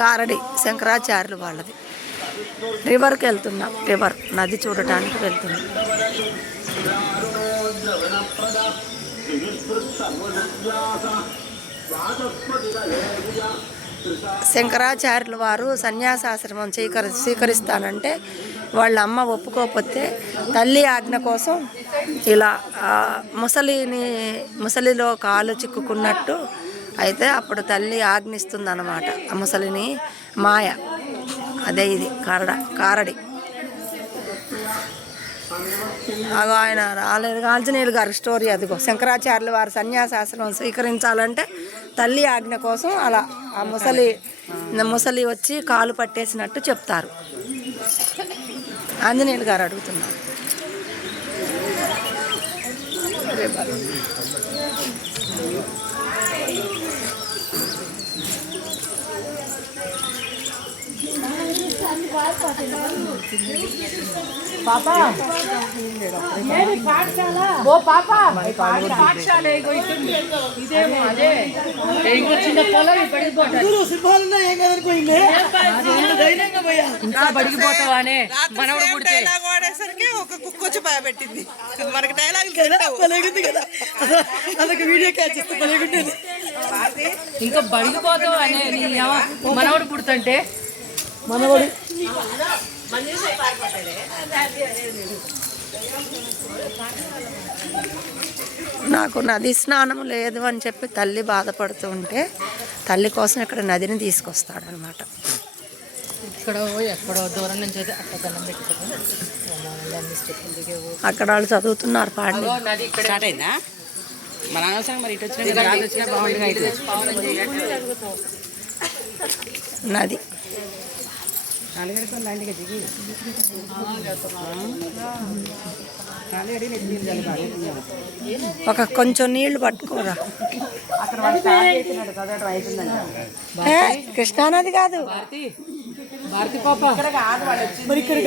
కారడి శంకరాచార్యులు వాళ్ళది. రివర్కి వెళ్తున్నాం, రివర్ నది చూడటానికి వెళ్తున్నాం. శంకరాచార్యుల వారు సన్యాసాశ్రమం స్వీకరిస్తానంటే వాళ్ళ అమ్మ ఒప్పుకోకపోతే తల్లి ఆజ్ఞ కోసం ఇలా ముసలిలో కాలు చిక్కుకున్నట్టు అయితే అప్పుడు తల్లి ఆజ్ఞిస్తుందన్నమాట. ఆ ముసలిని మాయ, అదే ఇది కారడి. అగో ఆయన రాలేదు, ఆంజనేయులు గారి స్టోరీ అదిగో. శంకరాచార్యుల వారు సన్యాసాశ్రమం స్వీకరించాలంటే తల్లి ఆజ్ఞ కోసం అలా ఆ ముసలి వచ్చి కాలు పట్టేసినట్టు చెప్తారు. ఆంజనేయులు గారు అడుగుతున్నారు. पापा ये पाठशाला वो पापा पाठशाला ఇదేమో అదే ఇంకో చిన్న పొలం పడిపోతాడు సింహాలన్నా ఏం కదనుకోయింది ధైర్యంగా పోయా ఇంకా పడిపోతావానే మనవడు పుడితే డైలాగ్ వాడేసరికి ఒక కుక్కొచ్చి భయపెట్టింది. మనకి డైలాగులు తెలియదు కదా, అందుకే వీడియో క్యాచ్ చేస్తే తెలియకుండేది. ఇంకా పడిపోతావానే నీ మనవడు పుడుతుంటే మనవడు నాకు నది స్నానం లేదు అని చెప్పి తల్లి బాధపడుతూ ఉంటే తల్లి కోసం ఇక్కడ నదిని తీసుకొస్తాడు అనమాట. ఇక్కడ ఎక్కడో దూరం నుంచి అయితే అక్కడ దండం పెట్టుకుంటాం. అక్కడ వాళ్ళు చదువుతున్నారు పాడి. నది ఒక కొంచెం నీళ్లు పట్టుకోరా. కృష్ణానది కాదు, భారతి పాప మరి ఇక్కడ